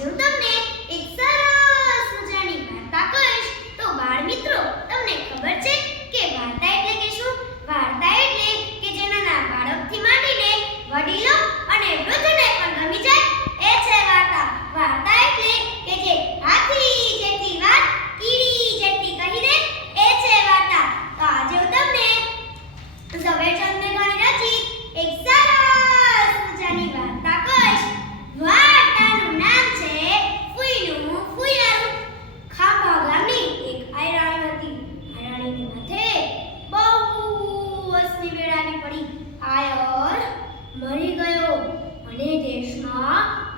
આજે તમને એક સરસ મજાની વાર્તા કહીશ. તો બાળ મિત્રો, તમને ખબર છે કે વાર્તા એટલે કે શું? વાર્તા એટલે કે જે નાના બાળકથી માંડીને વડીલો અને વૃદ્ધને પણ ગમી જાય એ છે વાર્તા. વાર્તા એટલે કે જે હાથી જેટલી વાત કીડી જેટલી કહી દે એ છે વાર્તા. તો આજે હું તમને ઝવેરચંદ મેઘાણી રચિત એક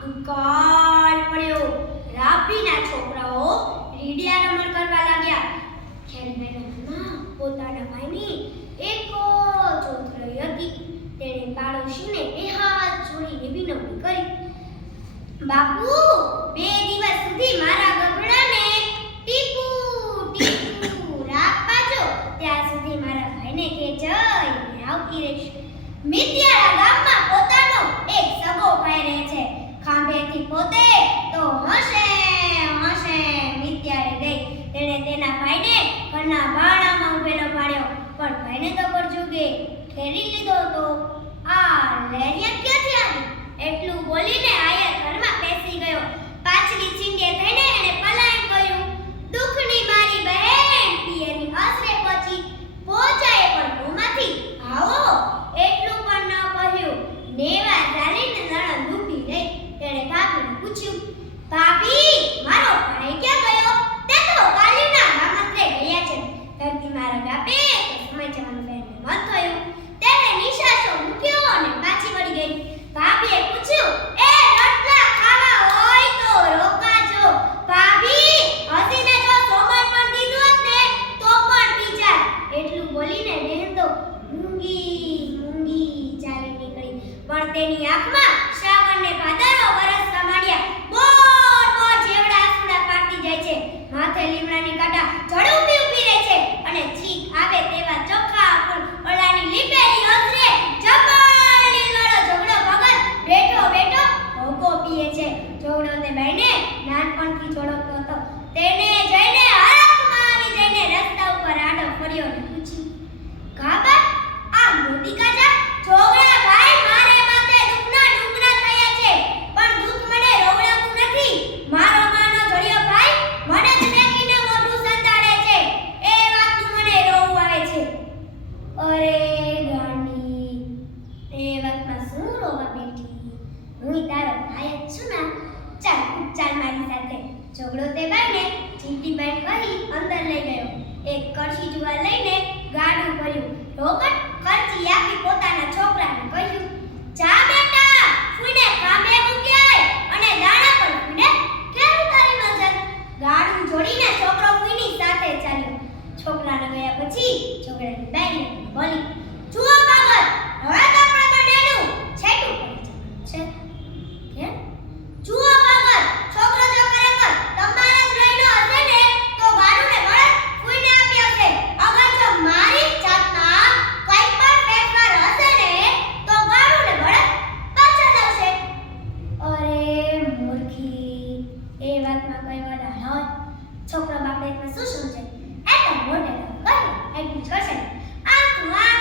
દુકાળ પડ્યો. રાપીના છોકરાઓ રીડિયા રમણ કરવા લાગ્યા. ખેલમેદાનમાં પોતાના ભાઈની એક ચોતરાઈ હતી. તેણે પાડોશીને બે હાથ જોડીને વિનંતી કરી. બાપુ, બે દિવસ સુધી મારા ગબડાને ટીપુ ટીપુ રાખ પાજો ત્યાં સુધી મારા ભાઈને કે જઈને આવતી રહેશે. મિત્યારા ગામમાં પોતાનો એક સગો ભાઈ રહે છે. ખાંભેથી પોતે તો હશે હશે મિત્યાળે ગઈ તેણે તેના ભાઈને ઘરના બાણામાં ઉભેલો પાડ્યો. પણ ભાઈને તો પરજુગે ઠેરી લીધો તો આ લેરિયત ક્યાંથી આવી એટલું બોલીને આયર ઘરમાં બેસી ગયો પાછલી ચીંડે થઈને એણે પલાયન કર્યું દુઃખની મારી બહેન પિયરની આશરે પહોંચી પહોંચાય પણ મોંમાંથી આવો એટલું પણ ન કહ્યું નેવા ચાલીને નણંદ ઊભી રહી તેણે ભાભીને પૂછ્યું ભાભી મારો ભાઈ ક્યાં ગયો તે તો કાલીના ગામત્રે ગયા છે ધરતી મારા ગાપે તો સમય જવાનું બહેનને મન થયું તેણે નિશાસો મૂક્યો અને પાછી વળી ગઈ ભાભીએ પૂછ્યું એ રોટલા ખાવા હોય તો રોકાજો ભાભી હસીને જો સોમર પણ દીધું હોત ને તો પણ પી જાય એટલું બોલીને બહેન તો મૂંગી મૂંગી ચાલી નીકળી પણ તેની આંખમાં શ્રાવણને ભાદરો વરસવા માંડ્યા બોર બોર જેવડા આસુડા પાટી જાય છે. માથે લીમડાની કાંટા ઝડપી ઊભી રહે છે અને છીક આવે તેવા ચોખા પણ ઓલાની લીપેલી હસરે જબરલી વાળો ઝઘડો ભગત બેઠો બેઠો ભોકો પીએ છે. ઝઘડો તે બાઈને નાનપણથી ઝડપતો હતો. તેને જઈને હરખમાં આવી જઈને રસ્તા ઉપર આડો ફર્યો અને પૂછ્યું કાબા આ મોટી કાજા ઝઘડા ભાઈ મારે માથે દુઃખના ડુંગરા થયા છે પણ દુઃખ મને રોવડાવતું નથી મારો માનો જડિયો ભાઈ મને જ મેકીને મોઢું સંતાડે છે એ વાતનું મને રોવું આવે છે અરે ગાંડી એ વાતમાં શું રોવા બેઠી હું તારો ભાઈ છું ના, ચાલ ચાલ મારી સાથે. ઝઘડો તે બાઈને ચીંટી બાઈ કહી અંદર લઈ ગયો. એક કળશી જુવા લઈને ગાડું ભર્યું. રોકડ ખર્ચી આપી પોતાના છોકરાને કહ્યું, જા બેટા ફૂડે કામે મૂક્યાય અને દાણા પણ ફૂડે કેવું તારી નજર? ગાડું જોડીને છોકરો ફૂઈની સાથે ચાલ્યો. છોકરાને ગયા પછી છોકરાની બાઈને બોલી જુઓ કાગળ હવે તો આપણે બંનેનું છેટું પડી જવાનું છે કેમ જુઓ કાગળ છોકરો જો ખરેખર તમારા જ રહીનો હશે ને તો ગાડુને બળદ ફૂઈને આપી હશે અગર જો મારી જાતના કંઈ પણ ફેરફાર હશે ને તો ગાડુને બળદ પાછા લાવશે અરે મૂર્ખી વાતમાં કઈ વાળા હોય. છોકરો બાપડે એટલું શું સમજે? એ તો મોઢે કહ્યું એટલું જ આ તું આપણે